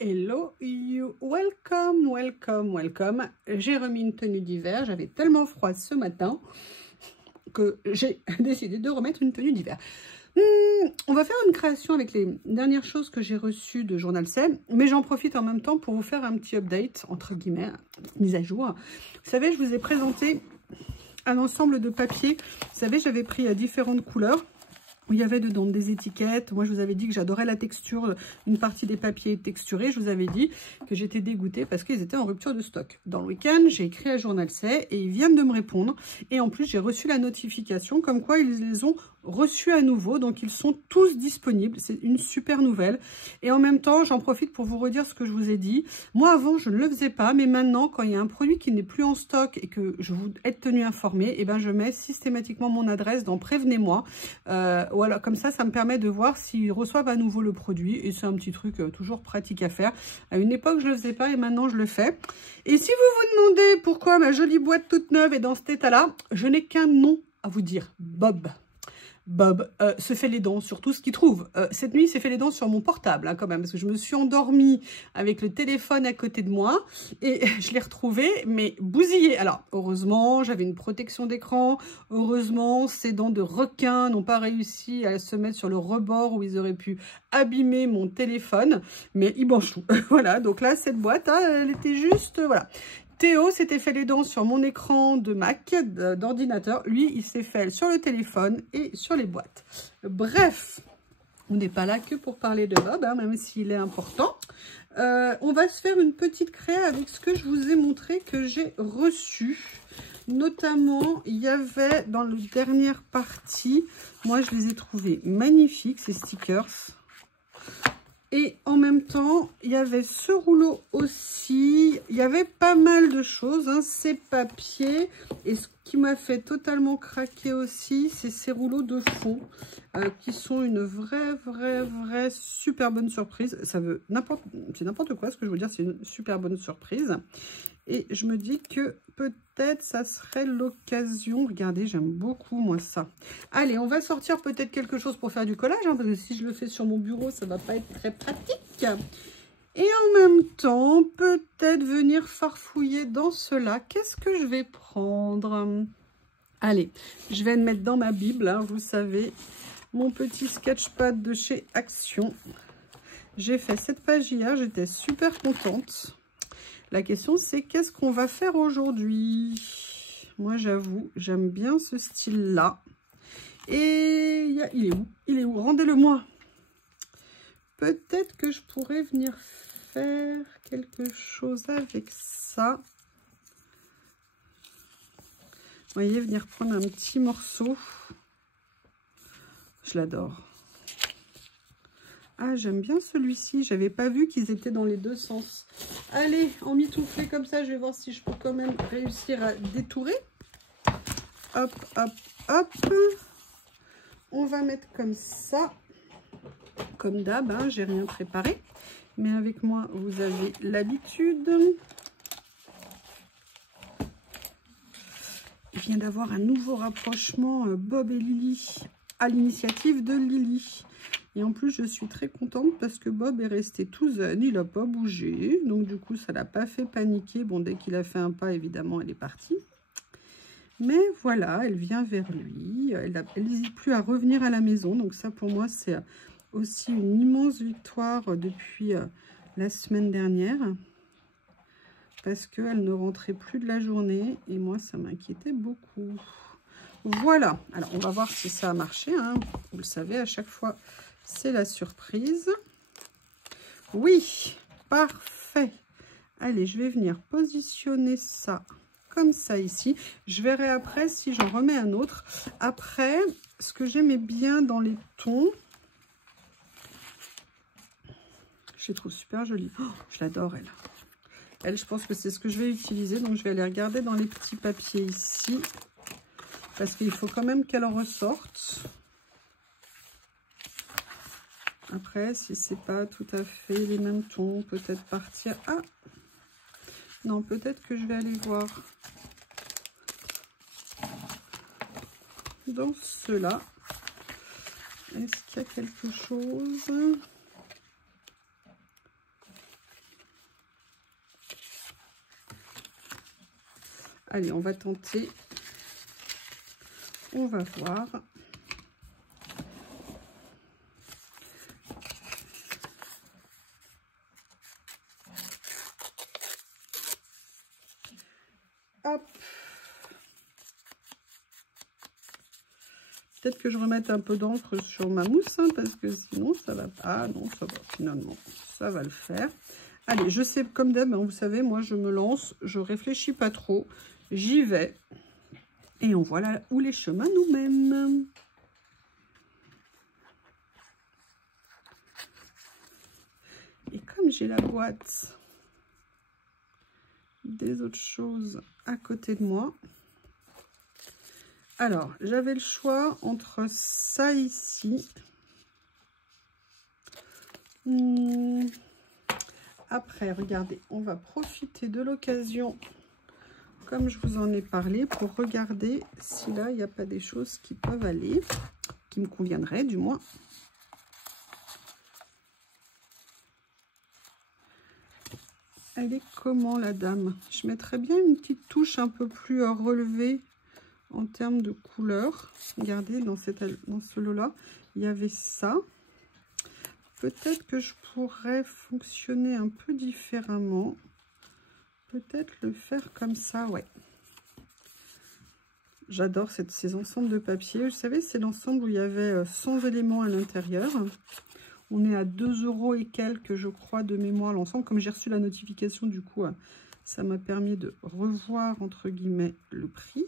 Hello you, welcome, welcome, welcome. J'ai remis une tenue d'hiver, j'avais tellement froid ce matin que j'ai décidé de remettre une tenue d'hiver. On va faire une création avec les dernières choses que j'ai reçues de Journal C, mais j'en profite en même temps pour vous faire un petit update, entre guillemets, mise à jour. Vous savez, je vous ai présenté un ensemble de papiers. Vous savez, j'avais pris à différentes couleurs. Il y avait dedans des étiquettes. Moi, je vous avais dit que j'adorais la texture. Une partie des papiers texturés. Je vous avais dit que j'étais dégoûtée parce qu'ils étaient en rupture de stock. Dans le week-end, j'ai écrit à Journal C et ils viennent de me répondre. Et en plus, j'ai reçu la notification comme quoi ils les ont reçus à nouveau. Donc, ils sont tous disponibles. C'est une super nouvelle. Et en même temps, j'en profite pour vous redire ce que je vous ai dit. Moi, avant, je ne le faisais pas. Mais maintenant, quand il y a un produit qui n'est plus en stock et que je vous ai tenu informé, eh ben, je mets systématiquement mon adresse dans Prévenez-moi. Voilà, comme ça me permet de voir s'ils reçoivent à nouveau le produit. Et c'est un petit truc toujours pratique à faire. À une époque, je ne le faisais pas et maintenant, je le fais. Et si vous vous demandez pourquoi ma jolie boîte toute neuve est dans cet état-là, je n'ai qu'un nom à vous dire. Bob. Bob se fait les dents sur tout ce qu'il trouve. Cette nuit, il s'est fait les dents sur mon portable, hein, quand même, parce que je me suis endormie avec le téléphone à côté de moi et je l'ai retrouvé, mais bousillé. Alors, heureusement, j'avais une protection d'écran. Heureusement, ces dents de requin n'ont pas réussi à se mettre sur le rebord où ils auraient pu abîmer mon téléphone, mais ils mangent tout. Voilà, donc là, cette boîte, hein, elle était juste, voilà. Théo s'était fait les dents sur mon écran de Mac, d'ordinateur. Lui, il s'est fait sur le téléphone et sur les boîtes. Bref, on n'est pas là que pour parler de Bob, hein, même s'il est important. On va se faire une petite créa avec ce que je vous ai montré que j'ai reçu. Notamment, il y avait dans la dernière partie, moi je les ai trouvés magnifiques, ces stickers. Et en même temps, il y avait ce rouleau aussi. Il y avait pas mal de choses, hein, ces papiers. Et ce qui m'a fait totalement craquer aussi, c'est ces rouleaux de fond qui sont une vraie super bonne surprise. Ça veut c'est n'importe quoi ce que je veux dire, c'est une super bonne surprise. Et je me dis que peut-être ça serait l'occasion. Regardez, j'aime beaucoup moi ça. Allez, on va sortir peut-être quelque chose pour faire du collage, hein, parce que si je le fais sur mon bureau, ça va pas être très pratique. Et en même temps, peut-être venir farfouiller dans cela. Qu'est-ce que je vais prendre? Allez, je vais le mettre dans ma Bible, hein, vous savez, mon petit sketchpad de chez Action. J'ai fait cette page hier, j'étais super contente. La question, c'est qu'est-ce qu'on va faire aujourd'hui? Moi, j'avoue, j'aime bien ce style-là. Et il est où? Il est où? Rendez-le-moi. Peut-être que je pourrais venir faire quelque chose avec ça. Vous voyez, venir prendre un petit morceau. Je l'adore. Ah, j'aime bien celui-ci. J'avais pas vu qu'ils étaient dans les deux sens. Allez, en mitouflé comme ça, je vais voir si je peux quand même réussir à détourer. Hop, hop, hop. On va mettre comme ça. Comme d'hab, hein, j'ai rien préparé. Mais avec moi, vous avez l'habitude. Il vient d'avoir un nouveau rapprochement Bob et Lily à l'initiative de Lily. Et en plus, je suis très contente parce que Bob est resté tout zen, il n'a pas bougé. Donc du coup, ça ne l'a pas fait paniquer. Bon, dès qu'il a fait un pas, évidemment, elle est partie. Mais voilà, elle vient vers lui. Elle n'hésite plus à revenir à la maison. Donc ça, pour moi, c'est aussi une immense victoire depuis la semaine dernière. Parce qu'elle ne rentrait plus de la journée. Et moi, ça m'inquiétait beaucoup. Voilà. Alors, on va voir si ça a marché, hein. Vous le savez, à chaque fois, c'est la surprise. Oui, parfait. Allez, je vais venir positionner ça comme ça ici. Je verrai après si j'en remets un autre. Après, ce que j'aimais bien dans les tons, je les trouve super jolies. Oh, je l'adore, elle. Elle, je pense que c'est ce que je vais utiliser. Donc, je vais aller regarder dans les petits papiers ici. Parce qu'il faut quand même qu'elle ressorte. Après, si c'est pas tout à fait les mêmes tons, peut-être partir... Ah! Non, peut-être que je vais aller voir dans ceux-là. Est-ce qu'il y a quelque chose? Allez, on va tenter. On va voir. Hop. Peut-être que je remette un peu d'encre sur ma mousse, hein, parce que sinon ça va pas. Non, ça va finalement. Ça va le faire. Allez, je sais, comme d'hab, hein, vous savez, moi je me lance, je réfléchis pas trop, j'y vais. Et on voit là où les chemins nous mènent. Et comme j'ai la boîte des autres choses à côté de moi, alors j'avais le choix entre ça ici. Après, regardez, on va profiter de l'occasion, comme je vous en ai parlé, pour regarder si là il n'y a pas des choses qui peuvent aller, qui me conviendraient du moins. Elle est comment la dame? Je mettrais bien une petite touche un peu plus relevée en termes de couleur. Regardez, dans ce lot-là, il y avait ça. Peut-être que je pourrais fonctionner un peu différemment. Peut-être le faire comme ça, ouais. J'adore ces ensembles de papier. Vous savez, c'est l'ensemble où il y avait 100 éléments à l'intérieur. On est à 2 € et quelques, je crois, de mémoire l'ensemble. Comme j'ai reçu la notification, du coup, ça m'a permis de revoir, entre guillemets, le prix.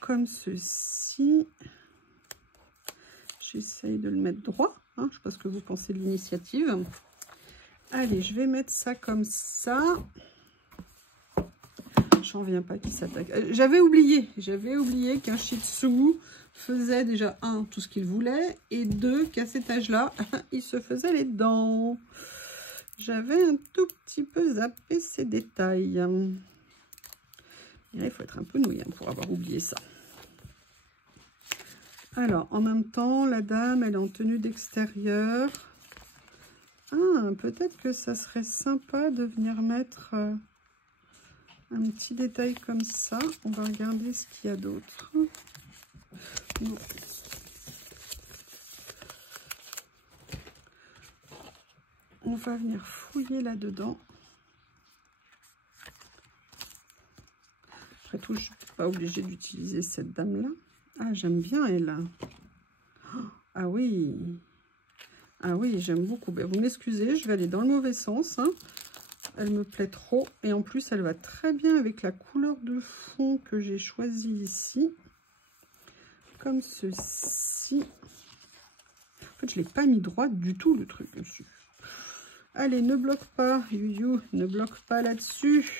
Comme ceci. J'essaye de le mettre droit. Hein, je sais pas ce que vous pensez de l'initiative. Allez, je vais mettre ça comme ça. J'en viens pas qui s'attaque. J'avais oublié qu'un Shih Tzu faisait déjà, un, tout ce qu'il voulait, et deux, qu'à cet âge-là, il se faisait les dents. J'avais un tout petit peu zappé ces détails. Et là, il faut être un peu nouille pour avoir oublié ça. Alors, en même temps, la dame, elle est en tenue d'extérieur. Ah, peut-être que ça serait sympa de venir mettre un petit détail comme ça. On va regarder ce qu'il y a d'autre. On va venir fouiller là-dedans. Après tout, je ne suis pas obligée d'utiliser cette dame-là. Ah, j'aime bien elle. Ah oui. Ah oui, j'aime beaucoup. Ben, vous m'excusez, je vais aller dans le mauvais sens. Hein. Elle me plaît trop. Et en plus, elle va très bien avec la couleur de fond que j'ai choisie ici. Comme ceci. En fait, je ne l'ai pas mis droit du tout, le truc dessus. Allez, ne bloque pas, Youyou, ne bloque pas là-dessus.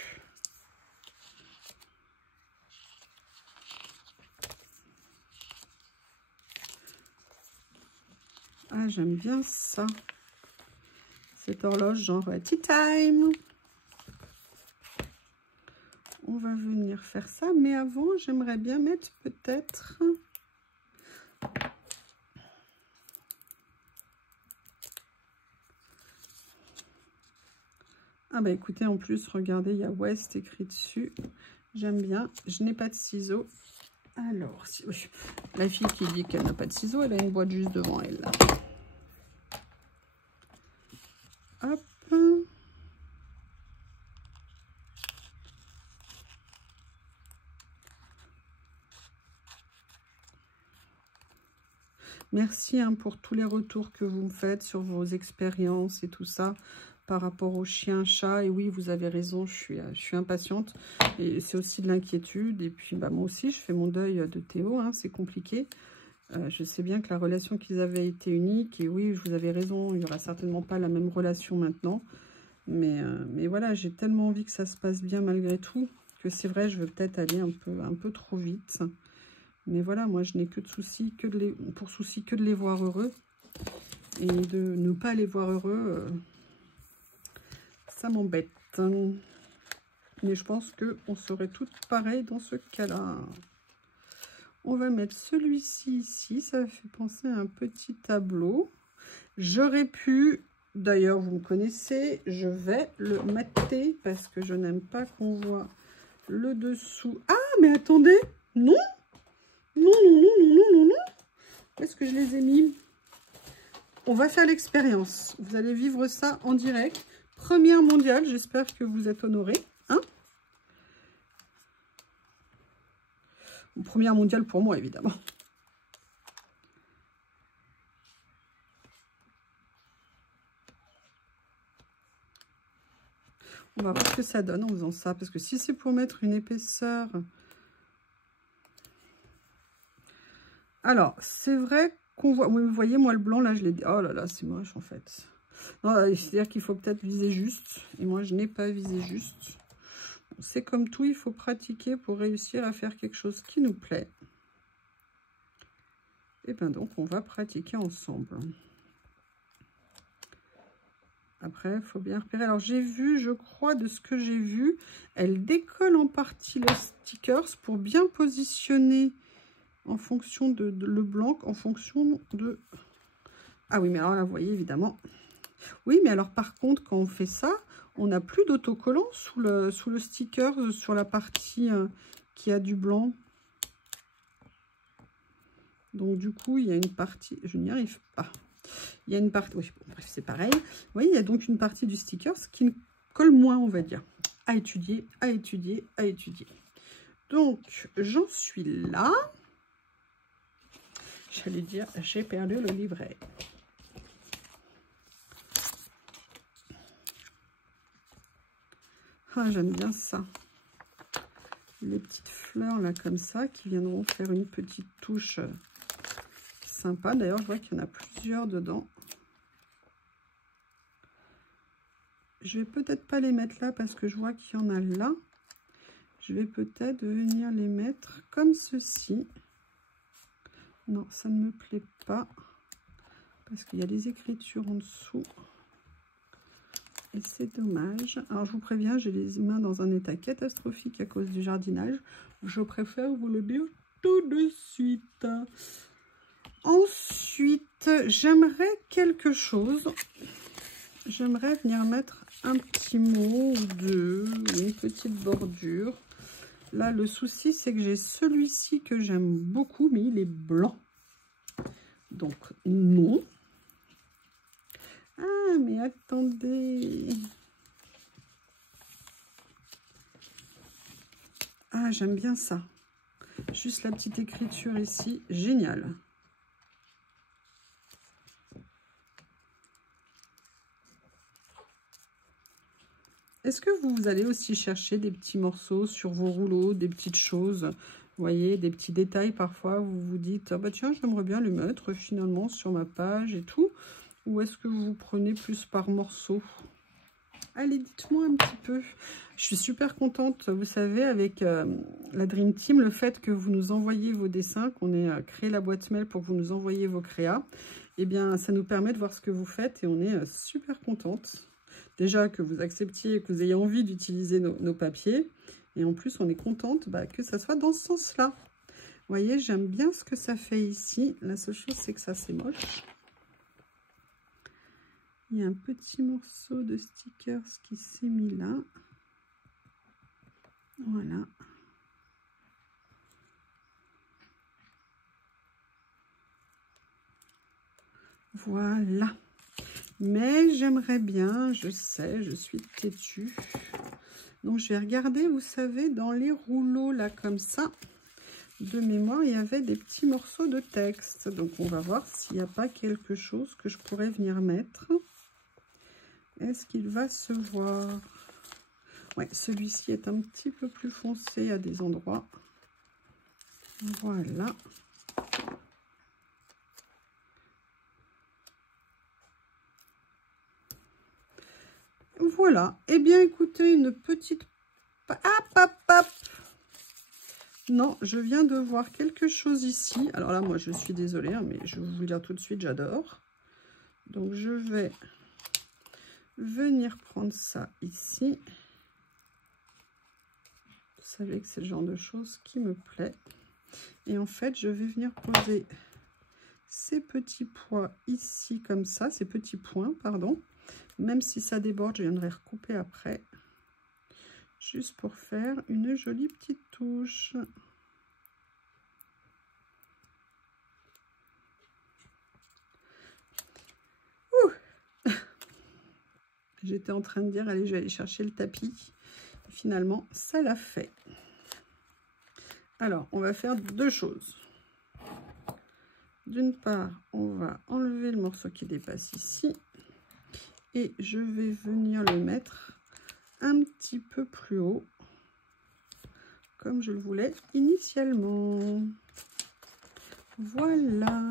Ah, j'aime bien ça. Cette horloge, genre tea time. On va venir faire ça, mais avant, j'aimerais bien mettre peut-être... Ah bah écoutez, en plus, regardez, il y a West écrit dessus. J'aime bien. Je n'ai pas de ciseaux. Alors, si, oui. La fille qui dit qu'elle n'a pas de ciseaux, elle a une boîte juste devant elle. Là. Hop. Merci hein, pour tous les retours que vous me faites sur vos expériences et tout ça par rapport aux chiens, chats. Et oui, vous avez raison, je suis impatiente. Et c'est aussi de l'inquiétude. Et puis, bah, moi aussi, je fais mon deuil de Théo. Hein, c'est compliqué. Je sais bien que la relation qu'ils avaient été unique. Et oui, vous avez raison, il n'y aura certainement pas la même relation maintenant. Mais voilà, j'ai tellement envie que ça se passe bien malgré tout. Que c'est vrai, je veux peut-être aller un peu trop vite. Mais voilà, moi, je n'ai que de soucis, pour souci que de les voir heureux. Et de ne pas les voir heureux, ça m'embête. Mais je pense qu'on serait toutes pareilles dans ce cas-là. On va mettre celui-ci ici. Ça fait penser à un petit tableau. J'aurais pu D'ailleurs, vous me connaissez, je vais le mater parce que je n'aime pas qu'on voit le dessous. Ah, mais attendez, non, non, non, non, non, non, non, non. Où est-ce que je les ai mis? On va faire l'expérience. Vous allez vivre ça en direct. Première mondiale, j'espère que vous êtes honorés. Hein? Première mondiale pour moi, évidemment. On va voir ce que ça donne en faisant ça. Parce que si c'est pour mettre une épaisseur... Alors, c'est vrai qu'on voit... Vous voyez, moi, le blanc, là, je l'ai... Oh là là, c'est moche, en fait. C'est-à-dire qu'il faut peut-être viser juste. Et moi, je n'ai pas visé juste. C'est comme tout, il faut pratiquer pour réussir à faire quelque chose qui nous plaît. Et bien donc, on va pratiquer ensemble. Après, il faut bien repérer. Alors, j'ai vu, je crois, de ce que j'ai vu, elle décolle en partie le stickers pour bien positionner en fonction de le blanc, en fonction de... Ah oui, mais alors là, vous voyez, évidemment. Oui, mais alors, par contre, quand on fait ça, on n'a plus d'autocollant sous le sticker, sur la partie qui a du blanc. Donc, du coup, il y a une partie... Je n'y arrive pas. Il y a une partie, oui, bon, bref, c'est pareil. Vous voyez, il y a donc une partie du sticker qui colle moins, on va dire. À étudier, à étudier, à étudier. Donc, j'en suis là. J'allais dire, j'ai perdu le livret. Ah, j'aime bien ça. Les petites fleurs, là, comme ça, qui viendront faire une petite touche sympa. D'ailleurs, je vois qu'il y en a plusieurs dedans. Je vais peut-être pas les mettre là parce que je vois qu'il y en a là. Je vais peut-être venir les mettre comme ceci. Non, ça ne me plaît pas parce qu'il y a des écritures en dessous. Et c'est dommage. Alors, je vous préviens, j'ai les mains dans un état catastrophique à cause du jardinage. Je préfère vous le dire tout de suite. Ensuite, j'aimerais quelque chose. J'aimerais venir mettre un petit mot ou deux, une petite bordure. Là, le souci, c'est que j'ai celui-ci que j'aime beaucoup, mais il est blanc. Donc, non. Ah, mais attendez. Ah, j'aime bien ça. Juste la petite écriture ici, génial. Est-ce que vous allez aussi chercher des petits morceaux sur vos rouleaux, des petites choses, vous voyez, des petits détails parfois, vous vous dites, ah bah tiens, j'aimerais bien le mettre finalement sur ma page et tout. Ou est-ce que vous prenez plus par morceaux? Allez, dites-moi un petit peu. Je suis super contente, vous savez, avec la Dream Team, le fait que vous nous envoyez vos dessins, qu'on ait créé la boîte mail pour que vous nous envoyiez vos créas, eh bien, ça nous permet de voir ce que vous faites et on est super contente. Déjà que vous acceptiez, que vous ayez envie d'utiliser nos papiers. Et en plus, on est contente que ça soit dans ce sens-là. Vous voyez, j'aime bien ce que ça fait ici. La seule chose, c'est que ça, c'est moche. Il y a un petit morceau de stickers qui s'est mis là. Voilà. Voilà. Mais j'aimerais bien, je sais, je suis têtue. Donc, je vais regarder, vous savez, dans les rouleaux, là, comme ça, de mémoire, il y avait des petits morceaux de texte. Donc, on va voir s'il n'y a pas quelque chose que je pourrais venir mettre. Est-ce qu'il va se voir? Ouais, celui-ci est un petit peu plus foncé à des endroits. Voilà. Voilà. Eh bien, écoutez, une petite... Hop, hop, hop. Non, je viens de voir quelque chose ici. Alors là, moi, je suis désolée, hein, mais je vais vous dire tout de suite, j'adore. Donc, je vais venir prendre ça ici. Vous savez que c'est le genre de choses qui me plaît. Et en fait, je vais venir poser ces petits points ici, comme ça, ces petits points, pardon. Même si ça déborde, je viendrai recouper après. Juste pour faire une jolie petite touche. J'étais en train de dire, allez, je vais aller chercher le tapis. Finalement, ça l'a fait. Alors, on va faire deux choses. D'une part, on va enlever le morceau qui dépasse ici. Et je vais venir le mettre un petit peu plus haut, comme je le voulais initialement. Voilà.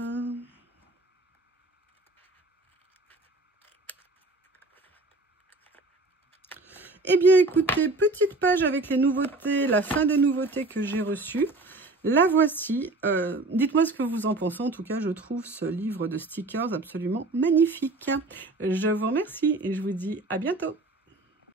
Eh bien, écoutez, petite page avec les nouveautés, la fin des nouveautés que j'ai reçues. La voici. Dites-moi ce que vous en pensez. En tout cas, je trouve ce livre de stickers absolument magnifique. Je vous remercie et je vous dis à bientôt.